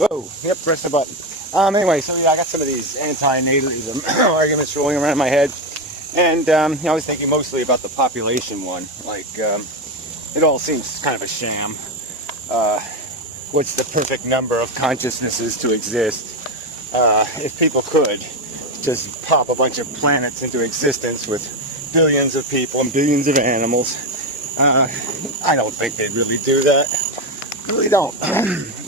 Whoa, yep, press the button. Anyway, so yeah, I got some of these anti-natalism arguments rolling around in my head. And I was thinking mostly about the population one. Like, it all seems kind of a sham. What's the perfect number of consciousnesses to exist? If people could just pop a bunch of planets into existence with billions of people and billions of animals, I don't think they'd really do that. I really don't.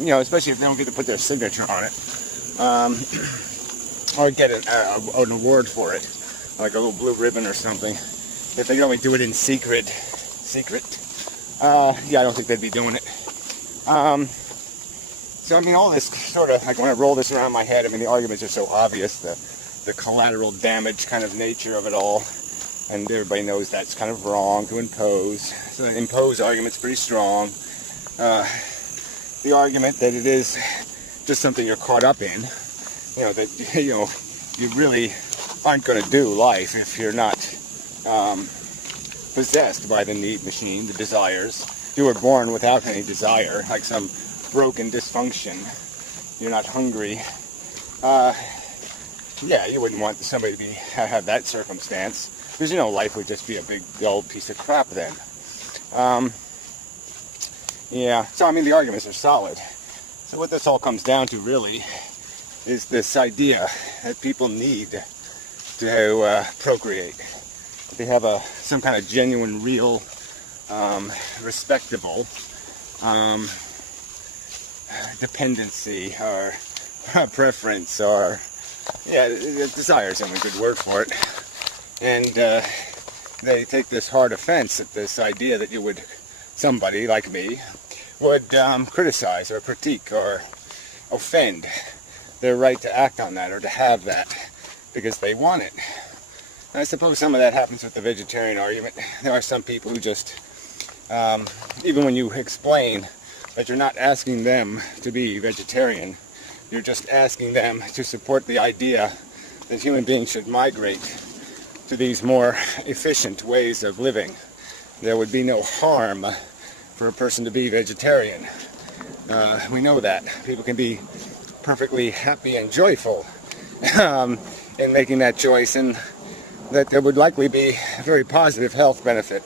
Especially if they don't get to put their signature on it. Or get an award for it. Like a little blue ribbon or something. If they could only do it in secret. Yeah, I don't think they'd be doing it. So, I mean, all this sort of, like when I roll this around my head, I mean, the arguments are so obvious, the collateral damage kind of nature of it all, and everybody knows that's kind of wrong to impose. So the impose argument's pretty strong. The argument that it is just something you're caught up in, that, you really aren't going to do life if you're not possessed by the need machine, the desires. You were born without any desire, like some broken dysfunction. You're not hungry. Yeah, you wouldn't want somebody to have that circumstance, because life would just be a big dull piece of crap then. Yeah, so I mean the arguments are solid. So what this all comes down to really is this idea that people need to procreate. They have some kind of genuine, real, respectable dependency or preference or, desire is the only good word for it. And they take this hard offense at this idea that somebody like me would criticize or critique or offend their right to act on that or to have that because they want it. And I suppose some of that happens with the vegetarian argument. There are some people who just, even when you explain that you're not asking them to be vegetarian, you're just asking them to support the idea that human beings should migrate to these more efficient ways of living. There would be no harm for a person to be vegetarian. We know that. People can be perfectly happy and joyful in making that choice, and that there would likely be a very positive health benefit.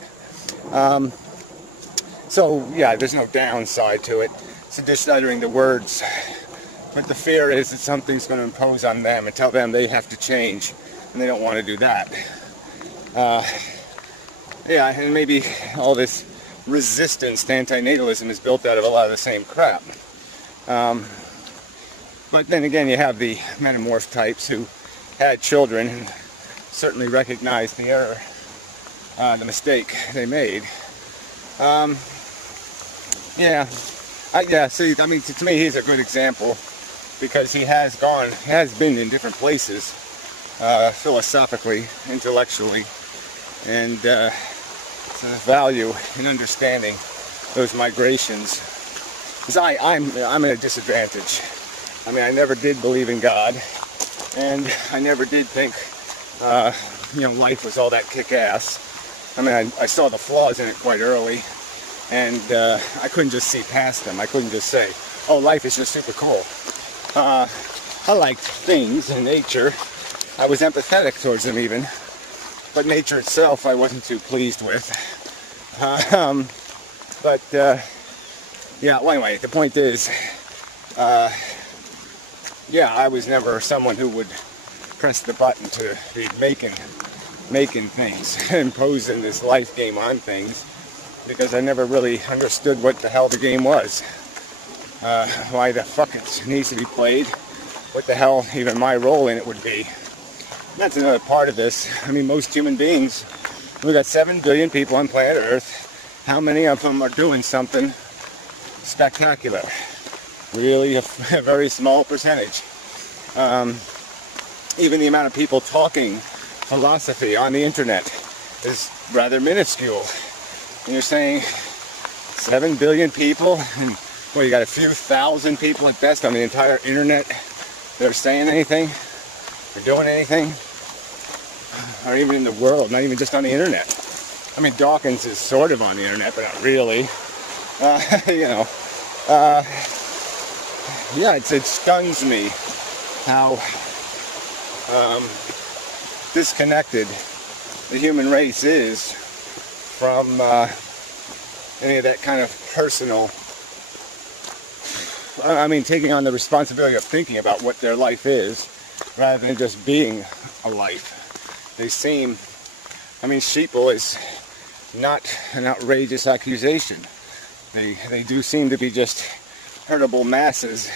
So, yeah, there's no downside to it. It's just uttering the words. But the fear is that something's going to impose on them and tell them they have to change, and they don't want to do that. Yeah, and maybe all this resistance to antinatalism is built out of a lot of the same crap. But then again, you have the metamorph types who had children and certainly recognized the error, the mistake they made. See, I mean, to me, he's a good example because he has been in different places, philosophically, intellectually, and so the value in understanding those migrations. Because I'm at a disadvantage. I mean, I never did believe in God, and I never did think, life was all that kick-ass. I mean, I saw the flaws in it quite early, and I couldn't just see past them. I couldn't just say, oh, life is just super cool. I liked things in nature. I was empathetic towards them even, but nature itself I wasn't too pleased with. Well, anyway, the point is, I was never someone who would press the button to be making things, imposing this life game on things, because I never really understood what the hell the game was. Why the fuck it needs to be played, what the hell even my role in it would be. That's another part of this. I mean, most human beings, we've got 7 billion people on planet Earth. How many of them are doing something spectacular? Really a very small percentage. Even the amount of people talking philosophy on the internet is rather minuscule. And you're saying 7 billion people, and you got a few thousand people at best on the entire internet that are saying anything, or doing anything, or even in the world, not even just on the internet. I mean, Dawkins is sort of on the internet, but not really. yeah, it stuns me how disconnected the human race is from any of that kind of personal, I mean, taking on the responsibility of thinking about what their life is rather than just being a life. They seem, I mean, sheeple is not an outrageous accusation. They do seem to be just herdable masses,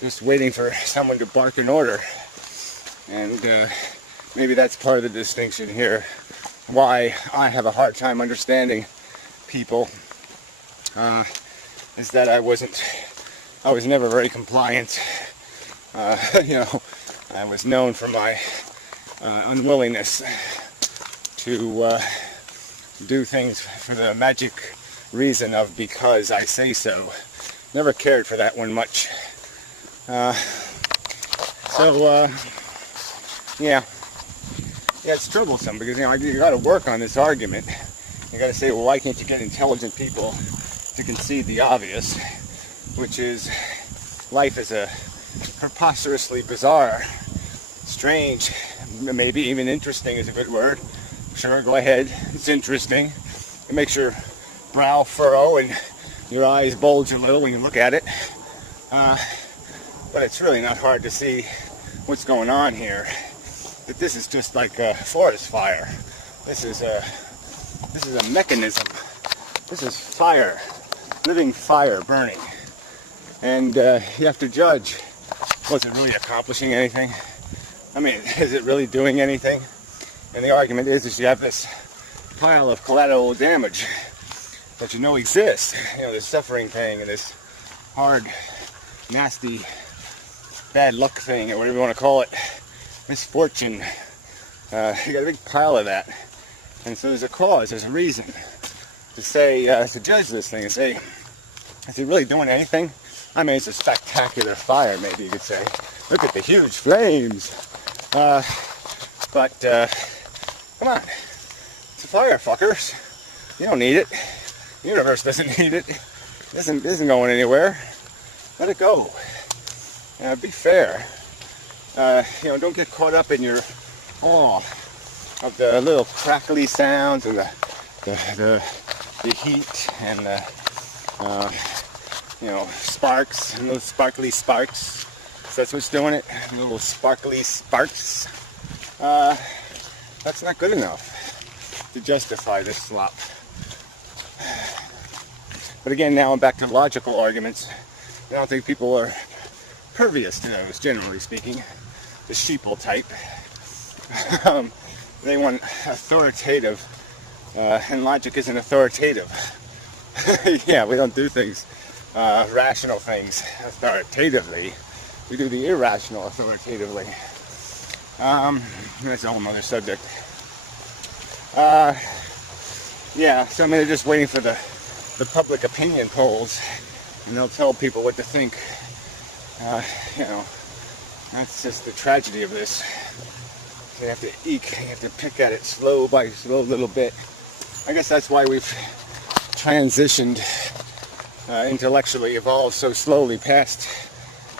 just waiting for someone to bark an order. And maybe that's part of the distinction here. Why I have a hard time understanding people is that I was never very compliant. You know, I was known for my unwillingness to do things for the magic reason of because I say so. Never cared for that one much. Yeah, it's troublesome because, you know, you got to work on this argument. You got to say, well, why can't you get intelligent people to concede the obvious, which is life is a preposterously bizarre, strange, maybe even interesting is a good word. Sure, go ahead. It's interesting. It makes your brow furrow and your eyes bulge a little when you look at it. But it's really not hard to see what's going on here. That this is just like a forest fire. This is a mechanism. This is fire, living fire burning. And you have to judge, was it really accomplishing anything? I mean, is it really doing anything? And the argument is you have this pile of collateral damage that you know exists. You know, this suffering thing and this hard, nasty, bad luck thing, or whatever you want to call it, misfortune. You got a big pile of that. And so there's a cause, there's a reason to say, to judge this thing and say, is it really doing anything? I mean, it's a spectacular fire, maybe you could say. Look at the huge flames. But come on. It's a fire, fuckers. You don't need it. The universe doesn't need it. It isn't going anywhere. Let it go. Be fair. You know, don't get caught up in your awe of the little crackly sounds and the heat and the you know, sparks and those sparkly sparks. So that's what's doing it. Little sparkly sparks. That's not good enough to justify this slop. But again, now I'm back to logical arguments. I don't think people are pervious to those, generally speaking. The sheeple type. They want authoritative, and logic isn't authoritative. Yeah, we don't do things, rational things, authoritatively. We do the irrational authoritatively. That's a whole other subject. Yeah, so I mean, they're just waiting for the public opinion polls, and they'll tell people what to think. You know, that's just the tragedy of this. You have to eke, you have to pick at it slow by slow little bit. I guess that's why we've transitioned, intellectually evolved so slowly past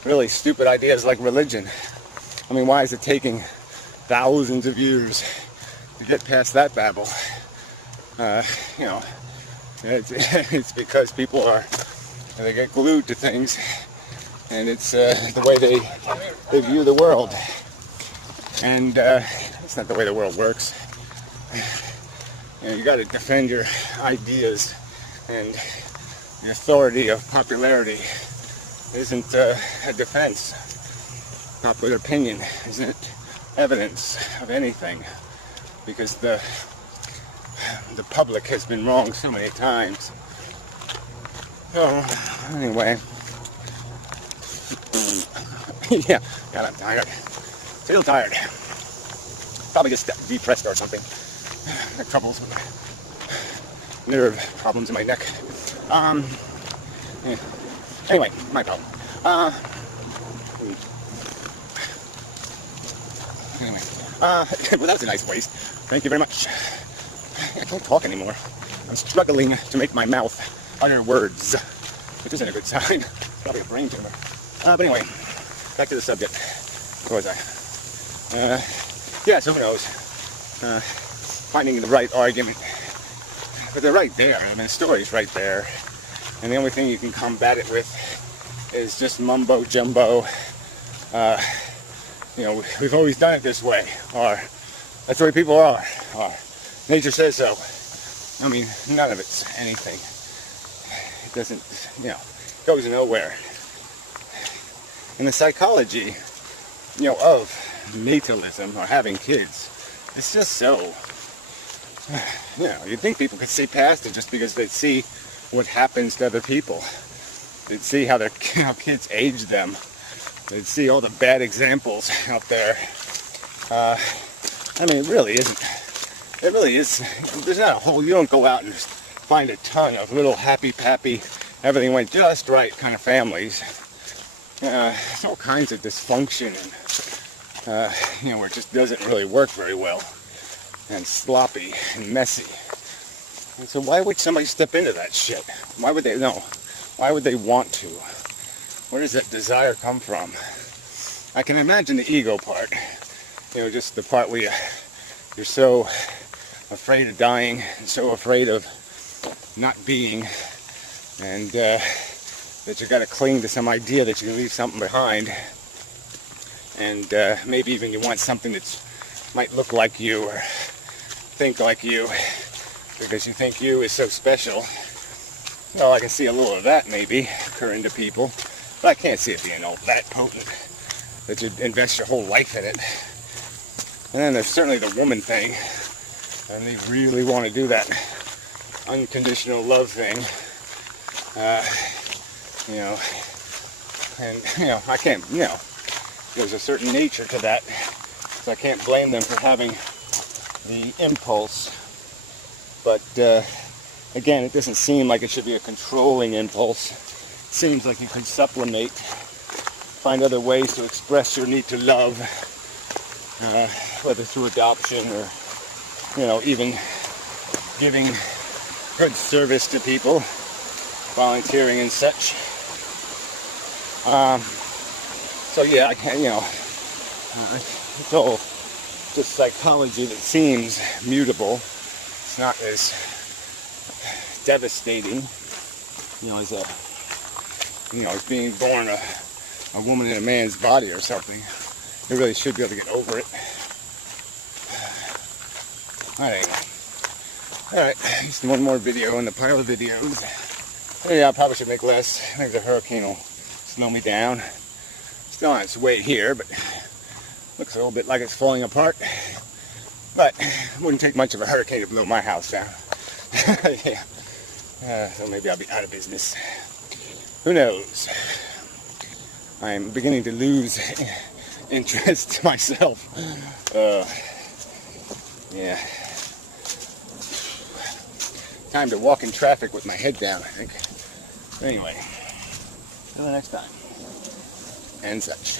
really stupid ideas like religion. I mean, why is it taking thousands of years to get past that babble? You know, it's because people they get glued to things, and it's the way they view the world. And it's not the way the world works. You know, you got to defend your ideas, and the authority of popularity isn't a defense. Popular opinion isn't evidence of anything, because the public has been wrong so many times. So anyway, yeah, God, I'm tired. Still tired. Probably just depressed or something. I have troubles with nerve problems in my neck. Yeah. Anyway, my problem. Anyway, well, that was a nice waste. Thank you very much. I can't talk anymore. I'm struggling to make my mouth utter words, which isn't a good sign. It's probably a brain tumor. But anyway, back to the subject. Where was I? Yeah, so who knows? Finding the right argument. But they're right there. I mean, the story's right there. And the only thing you can combat it with is just mumbo jumbo. You know, we've always done it this way. Or that's the way people are. Or nature says so. I mean, none of it's anything. It doesn't, you know, goes nowhere. And the psychology, you know, of natalism or having kids, it's just so, you know, you'd think people could see past it just because they'd see what happens to other people. They'd see how kids age them. They'd see all the bad examples out there. I mean, it really isn't. It really is. There's not a whole, you don't go out and just find a ton of little happy-pappy, everything went just right kind of families. There's all kinds of dysfunction and, you know, where it just doesn't really work very well. And sloppy and messy. And so why would somebody step into that shit? Why would they, no. Why would they want to? Where does that desire come from? I can imagine the ego part. You know, just the part where you're so afraid of dying, and so afraid of not being, and that you got to cling to some idea that you can leave something behind, and maybe even you want something that might look like you or think like you, because you think you is so special. Well, I can see a little of that maybe occurring to people, but I can't see it being all that potent that you'd invest your whole life in it. And then there's certainly the woman thing, and they really want to do that unconditional love thing. You know, and, you know, I can't, you know, there's a certain nature to that, so I can't blame them for having the impulse, but again, it doesn't seem like it should be a controlling impulse. It seems like you can supplement, find other ways to express your need to love, whether through adoption or, you know, even giving good service to people, volunteering and such. So yeah, I can't, you know, it's all just psychology that seems mutable. It's not as devastating, you know, as as being born a woman in a man's body or something. You really should be able to get over it. Alright, just one more video in the pile of videos. Yeah, I probably should make less. I think the hurricane will slow me down. Still on its way here, but looks a little bit like it's falling apart. But it wouldn't take much of a hurricane to blow my house down. Yeah. So maybe I'll be out of business. Who knows? I'm beginning to lose interest myself. Yeah. Time to walk in traffic with my head down, I think. Anyway, until the next time. And such.